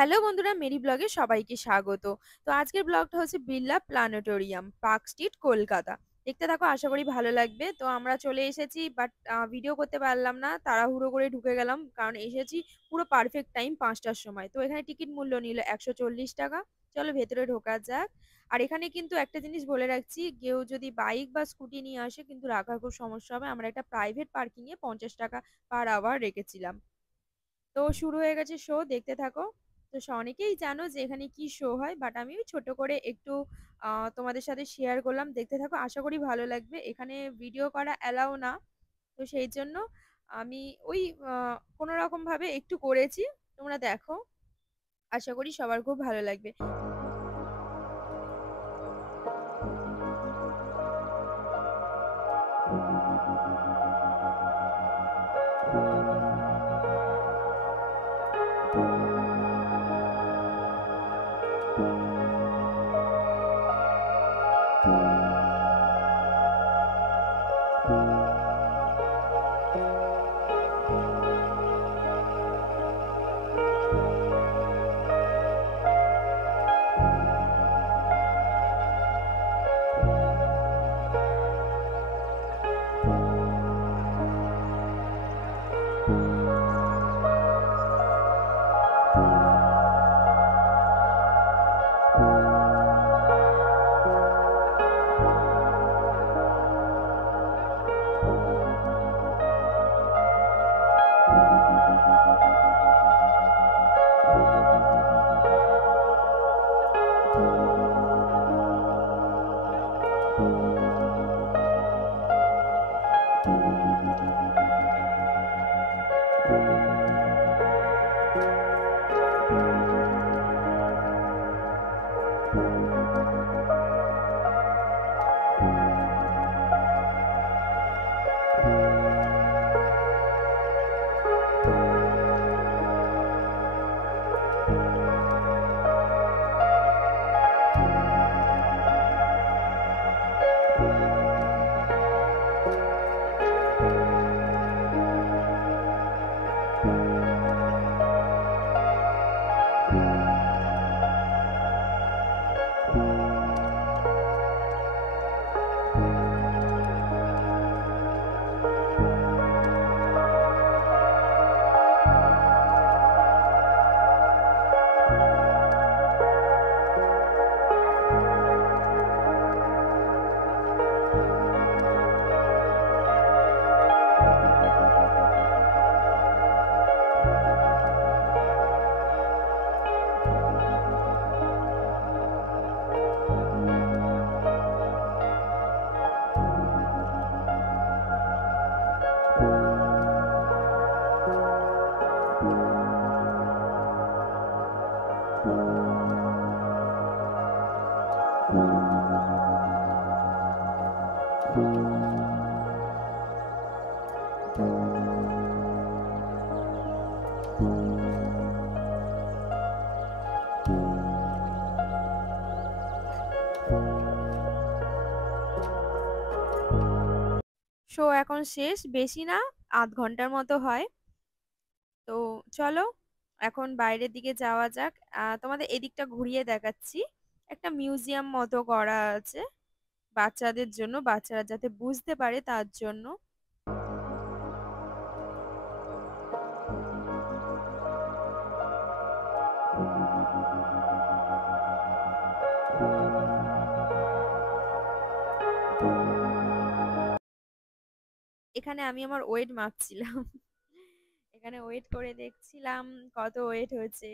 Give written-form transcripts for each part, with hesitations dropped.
Hello বন্ধুরা, Mary ব্লগে সবাইকে স্বাগত। তো আজকের ব্লগটা হচ্ছে Birla planetarium, park street, Kolkata. দেখতে থাকো, আশা করি ভালো লাগবে। তো আমরা চলে এসেছি, বাট ভিডিও করতে পারলাম না, তাড়াহুড়ো করে ঢুকে গেলাম, কারণ এসেছি পুরো পারফেক্ট টাইম 5টার সময়। তো এখানে টিকিট মূল্য নিল 140 টাকা। চলো ভেতরে ঢোকা যাক। আর এখানে কিন্তু একটা জিনিস বলে রাখছি, কেউ যদি বাইক বা স্কুটি নিয়ে আসে কিন্তু রাখার খুব সমস্যা হবে। আমরা একটা প্রাইভেট পার্কিংয়ে 50 টাকা পার আওয়ার রেখেছিলাম। তো শুরু হয়ে গেছে শো, দেখতে থাকো। তো অনেকেই জানো যে এখানে কি শো হয়, বাট আমি ওই ছোট করে একটু তোমাদের সাথে শেয়ার করলাম। দেখতে থাকো, আশা করি ভালো লাগবে। এখানে ভিডিও করা অ্যালাউ না, তো সেই জন্য আমি ওই কোনো রকম ভাবে একটু করেছি। তোমরা দেখো, আশা করি সবার খুব ভালো লাগবে। শো এখন শেষ, বেশি না, আধ ঘন্টার মতো হয়। তো চলো এখন বাইরের দিকে যাওয়া যাক। তোমাদের এদিকটা ঘুরিয়ে দেখাচ্ছি। একটা মিউজিয়াম মতো করা আছে বাচ্চাদের জন্য, বাচ্চারা যাতে বুঝতে পারে তার জন্য। এখানে আমি আমার ওয়েট মাপছিলাম। এখানে ওয়েট করে দেখছিলাম কত ওয়েট হয়েছে।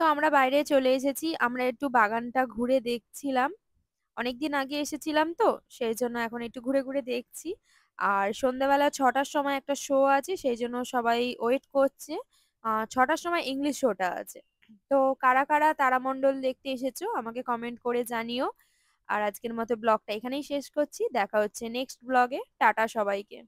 তো আমরা বাইরে চলে এসেছি, আমরা একটু বাগানটা ঘুরে দেখছিলাম। অনেকদিন আগে এসেছিলাম তো, সেই জন্য এখন একটু ঘুরে ঘুরে দেখছি। আর সন্ধ্যাবেলা 6টার সময় একটা শো আছে, সেই জন্য সবাই ওয়েট করছে। 6টার সময় ইংলিশ শোটা আছে। তো কারা কারা তারামণ্ডল দেখতে এসেছো আমাকে কমেন্ট করে জানিও। আর আজকের মতো ব্লগটা এখানেই শেষ করছি, দেখা হচ্ছে নেক্সট ব্লগে। টাটা সবাইকে।